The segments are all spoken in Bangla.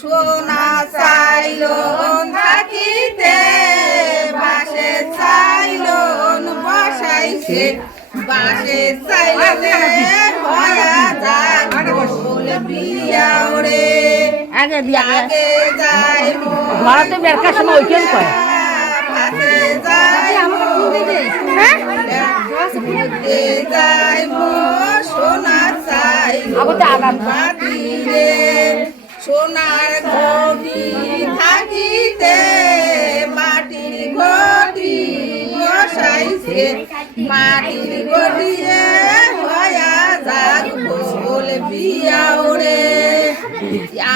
সোনা চাইল থাকিতে বাসে চাইল বসাইছে বাসে চাইলে হয়া যাক বল বিয়াও রে আগে দিয়া আগে যাই ঘরতে বেরকার সময় ওইটাই কয় পাশে যাই এ যাই মাটিরে সোনার ঘটি থাকিতে মাটির ঘটি বসাইছে। মাটির ঘটিয়ে হয়া যাক বল বিয়া ওরে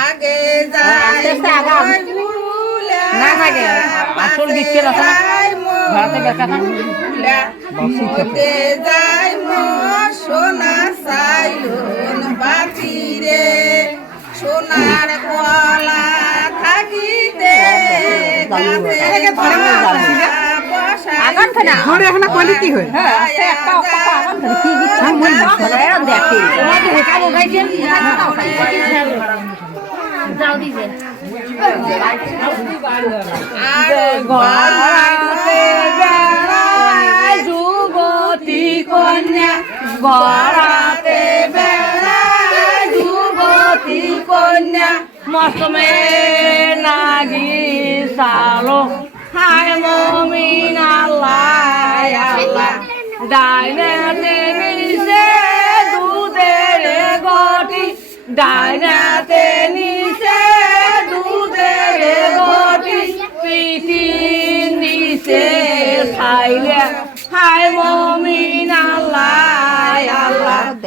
আগে যায়। না থাকে, আসল মতে যাই মো সোনা সাইলন বাতিরে। সোনার কলা থাকিতে গাছের গড়াতে বেড়ায় যুবতী কন্যা মৌসুমে নাগি সালো হায় মমিন আল্লাহ আল্লাহ। ডাইনাতে নিচে দুধের গটি ডাইনাতে নিচে দুধের গটি পিটি নিচে খাইলে হায় মমিন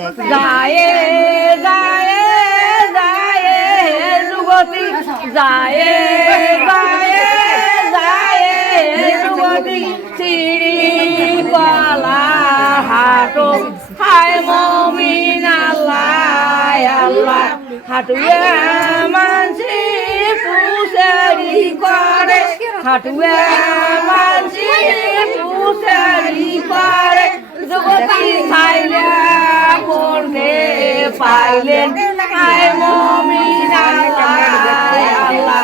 যায় যায় যায় যুগতি যায় যায় যায় যুগতি চিড়ি কলা হাটো হায় মমিন আল্লাহ আল্লাহ হাটুয়ে মানসি পুষারি করে হাটুয়ে মানসি পুষারি করে জগতি খাইলে পাইলেন আয় মমিন আল্লাহ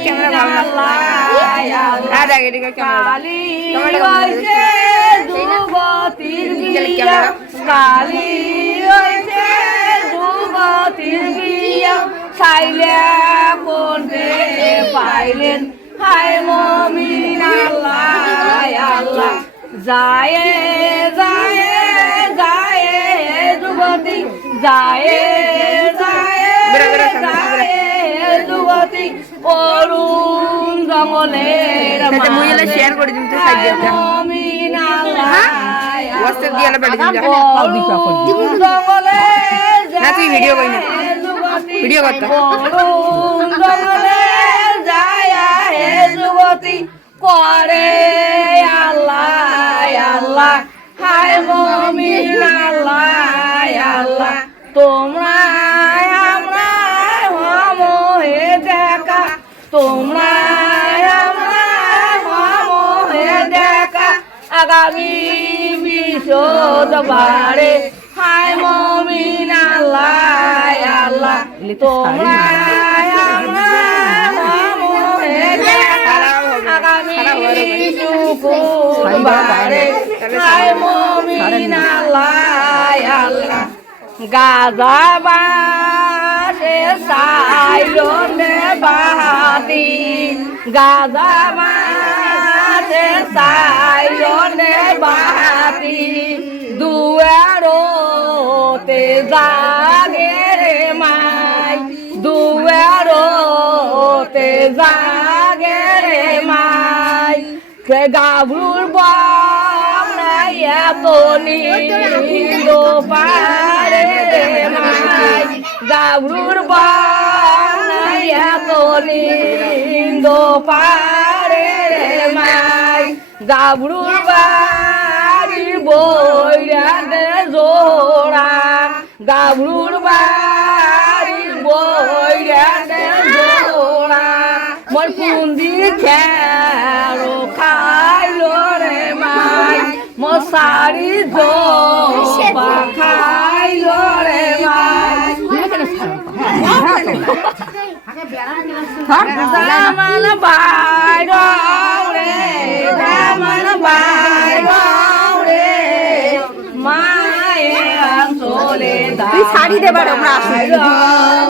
ক্যামেরা ভালো না। দেখ এদিকে ক্যামেরা কালী যুবতীর বিয়া চাইলে করতে পাইলেন। হায় মমিন আল্লাহ আল্লাহ। যায় যায় যায় যুবতী। যায় যায় যায় যুবতী। অরুণ জঙ্গলের আচ্ছা, মুই করে দিম তো side দিয়ে একটা। হোয়াটসঅ্যাপ দিয়ে পাঠিয়ে যা। না, তুই video করি না। video করতা। যুবতী করে আল্লাহ আল্লাহ হায় মমিন আল্লাহ আল্লাহ তোমরা আমরা আগামী বিশ্বদবারে হায় আল্লাহ আল্লাহ গাজা বাসে সাইলনে বাহাতি গাজা বাসে সাইলনে বাহাতি দুয়ারোতে জাগে দুয়ারোতে জাগে রে মাই, কে গাভরুর বাই এত নিন্দো পারে রে মাই গাভরুর বাই এত নিন্দো পারে রে মাই গাভরুর বাড়ি বইরা দে জোড়া মোর পুন্দি খেলো খাইলো রে মাই মোর শাড়ি জোবা খাইলো রে মাই দামান বাইর রে দামান বাইর রে মায়ের চলে তুই শাড়ি দেবার, আমরা আসি দাইর